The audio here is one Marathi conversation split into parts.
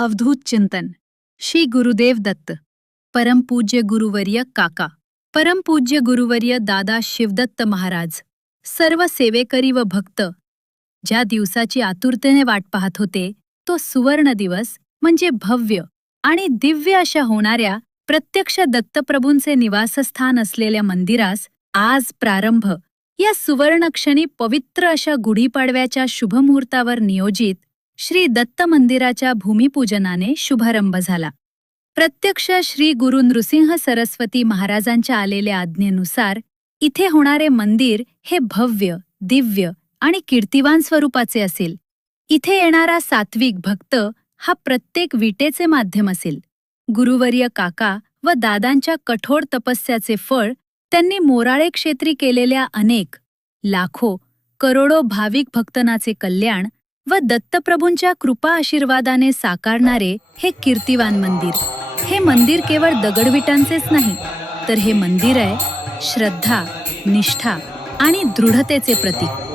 अवधूत चिंतन श्री गुरुदेव दत्त परमपूज्य गुरुवर्य काका परमपूज्य गुरुवर्य दादा शिवदत्त महाराज सर्व सेवेकरी व भक्त ज्या दिवसाची आतुरतेने वाट पाहत होते तो सुवर्ण दिवस म्हणजे भव्य आणि दिव्य अशा होणाऱ्या प्रत्यक्ष दत्तप्रभूंचे निवासस्थान असलेल्या मंदिरास आज प्रारंभ या सुवर्ण क्षणी पवित्र अशा गुढीपाडव्याच्या शुभमुहूर्तावर नियोजित श्री दत्त मंदिराच्या भूमिपूजनाने शुभारंभ झाला. प्रत्यक्ष श्री गुरु नृसिंह सरस्वती महाराजांच्या आलेल्या आज्ञेनुसार इथे होणारे मंदिर हे भव्य, दिव्य आणि कीर्तिवान स्वरूपाचे असेल. इथे येणारा सात्विक भक्त हा प्रत्येक विटेचे माध्यम असेल. गुरुवर्य काका व दादांच्या कठोर तपस्याचे फळ त्यांनी मोराळे क्षेत्री केलेल्या अनेक, लाखो, करोडो भाविक भक्तनाचे कल्याण व दत्तप्रभूंच्या कृपा आशीर्वादाने साकारणारे हे कीर्तिवान मंदिर. हे मंदिर केवळ दगडविटांचेच नाही, तर हे मंदिर आहे श्रद्धा, निष्ठा आणि दृढतेचे प्रतीक.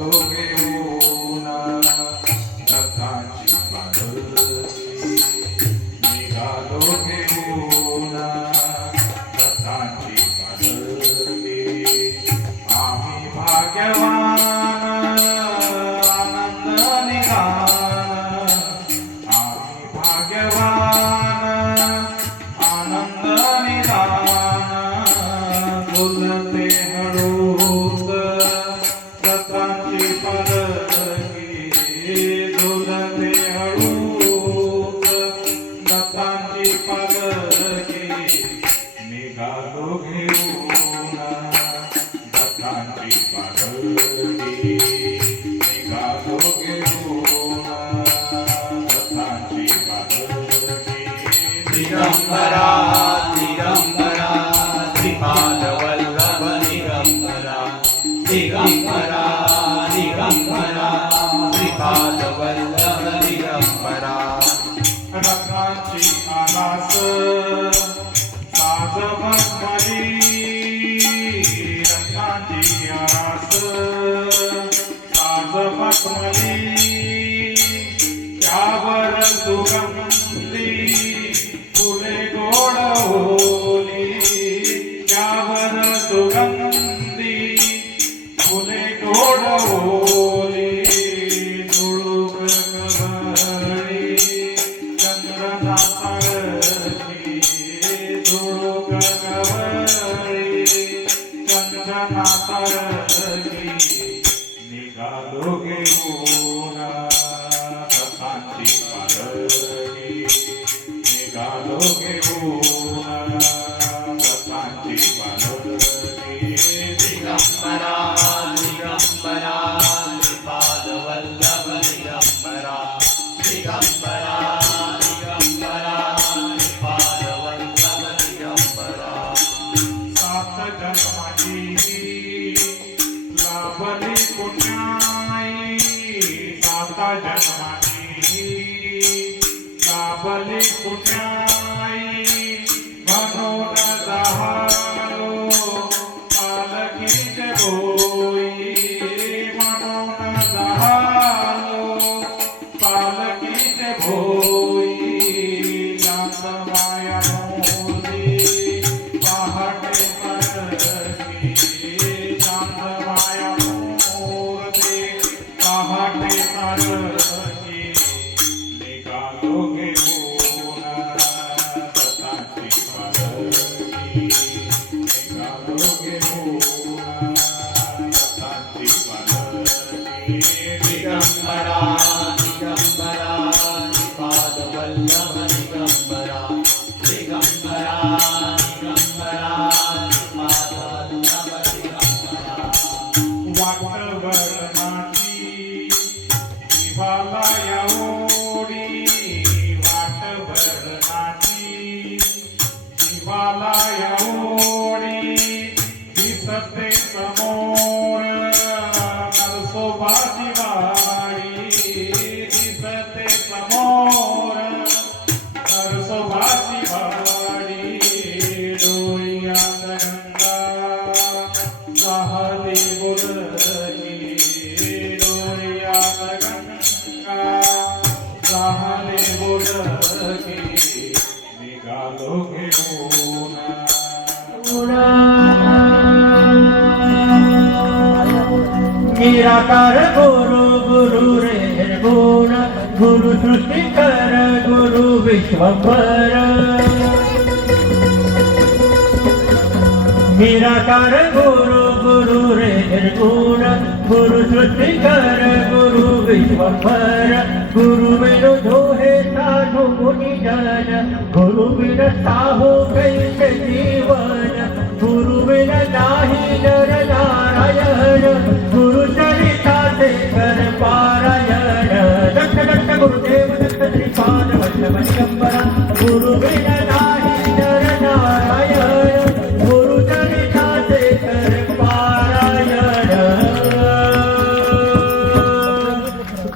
दिगंबरा दिगंबरा श्रीपाद वल्लभ दिगंबरा दिगंबरा दिगंबरा श्रीपाद वल्लभ दिगंबरा. रत्नाची आलास साज भस्मरी, रत्नाची आलास साज भस्मरी, त्यावर सुगंधी फुले गोड होली, त्यावर सुगंधी फुले गोड होली. झुळूक गवळी चंद्रना सारखी, झुळूक गवळी चंद्रना सारखी, निघालो घेऊन दत्तांची पालखी, निघालो घेऊन दत्तांची पालखी. दिगंबरा दिगंबरा श्रीपाद वल्लभ दिगंबरा दिगंबरा दिगंबरा श्रीपाद वल्लभ दिगंबरा. सात जन्माची लाभली पुण्याई, सात जन्माची लाभली पुण्याई, म्हणून दहालो पालखीचे भोई, म्हणून दहालो पालखीचे भोई. चांदमाया मोरली पहाटे सरकी, चांदमाया मोरली पहाटे सरकी, निघालो घेऊन दत्तांची पालखी, निघालो घेऊन दत्तांची पालखी. दिगंबरा दिगंबरा श्रीपाद वल्लभ दिगंबरा दिगंबरा दिगंबरा श्रीपाद वल्लभ दिगंबरा. वाटवरणाची शिवालया ओढी, वाटवरणाची शिवालया ओढी, दिसते समोर नरसोबाची वाडी, दिसते समोर पालकी निघालो घेऊन निराकार गुरु गुरु रे निर्गुण गुरु सृष्टिकर गुरु विश्वभर निराकार गुरु गुरु रे निर्गुण गुरु सृष्टिकर गुरु विश्वभर गुरु बिनु दोहे साधु मुनि जन गुरु बिन साहु कैसे जीवन गुरु बिन नाही नर नारायण गुरु चरिता से कर पारायण दत्त दत्त गुरुदेव दत्त श्रीपाद वल्लभ दिगंबरा गुरु बिन नाही नर नारायण गुरु चरिता से कर पारायण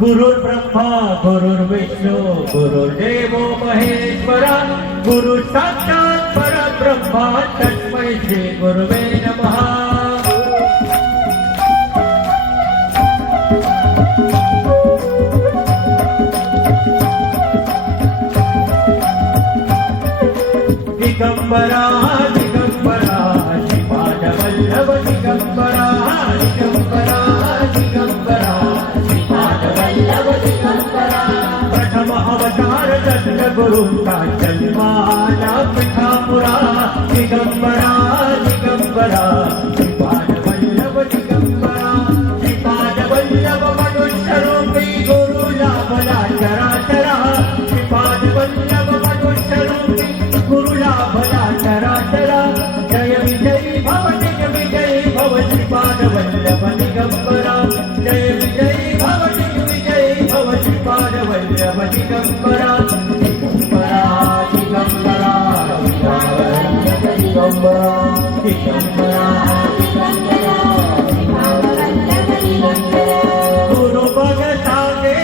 गुरुर् ब्रह्मा गुरुर्विष्णु गुरुर्देवो महेश्वरा गुरु साक्षात् परब्रह्मा तस्मै श्री गुरुवे नमः दिगंबरा दिगंबरा श्रीपाद वल्लभ दिगंबरा दिगंबरा दिगंबरा श्रीपाद वल्लभ दिगंबरा प्रथम अवतार दत्त गुरुंचा जन्माला पिठापुरा दिगंबरा दिगंबरा श्रीपाद वल्लभ दिगंबरा श्रीपाद वल्लभ मनुष्य रूपी गुरु लाभला चराचरा श्रीपाद वल्लभ मनुष्य रूपी गुरु लाभला चराचरा जय विजयी भव दिग विजयी भव श्रीपाद वल्लभ दिगंबरा जय विजयी भव दिग विजयी भव श्रीपाद वल्लभ दिगंबरा दिगंबरा दिगंबरा दिगंबरा दिगंबरा गुरु बग सांगे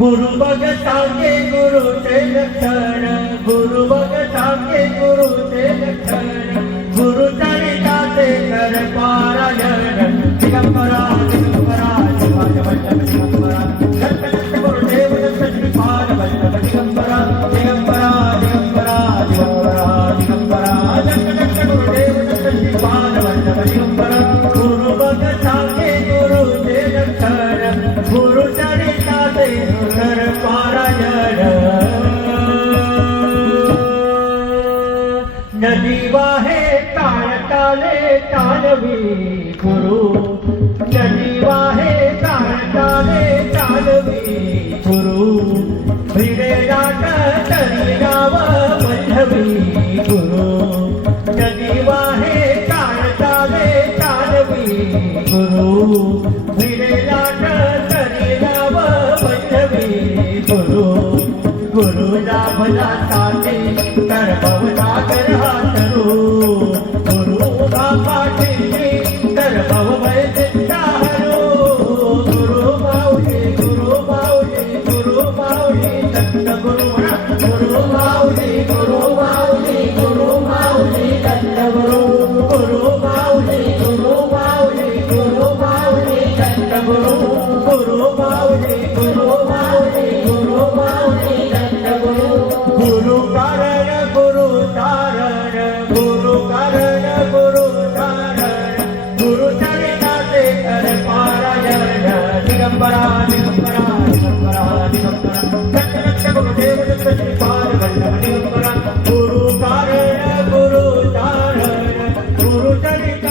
गुरु बग सांगे गुरु ते लक्षण गुरु बग सांगे गुरु ते लक्षण गुरु चरिता से कर पारायण दिगंबरा दिगंबरा श्रीपाद वल्लभ दिगंबरा दत्त दत्त गुरुदेव दत्त श्रीपाद वल्लभ दिगंबरा दिगंबरा दिगंबरा दिगंबरा दिगंबरा दत्त दत्त गुरुदेव दत्त श्रीपाद वल्लभ दिगंबरा गुरु बग सांगे गुरु ते लक्षण गुरु चरिता से कर पारायण नदी वाहे ताळ ताले तालवी गुरु नदी वाहे ताळ ताले तालवी गुरु भिडे लाट तरी गाव वल्लभी गुरु नदी वाहे ताळ ताले तालवी गुरु भिडे लाट तरी गाव वल्लभी गुरु गुरु लाभला साथे कर भवसागर हातरू गुरु बापाची कर भव भय चित्ताहरू गुरु माऊली दत्त गुरु गुरु माऊली दत्त गुरु गुरु माऊली दत्त गुरु गुरु माऊली दत्त गुरु गुरु कारण गुरु तारण गुरु कारण गुरु तारण गुरु चरिता से कर पारायण दिगंबरा दिगंबरा दिगंबरा दिगंबरा दत्त दत्त गुरुदेव दत्त श्रीपाद वल्लभ दिगंबरा गुरु कारण गुरु तारण गुरु चरिता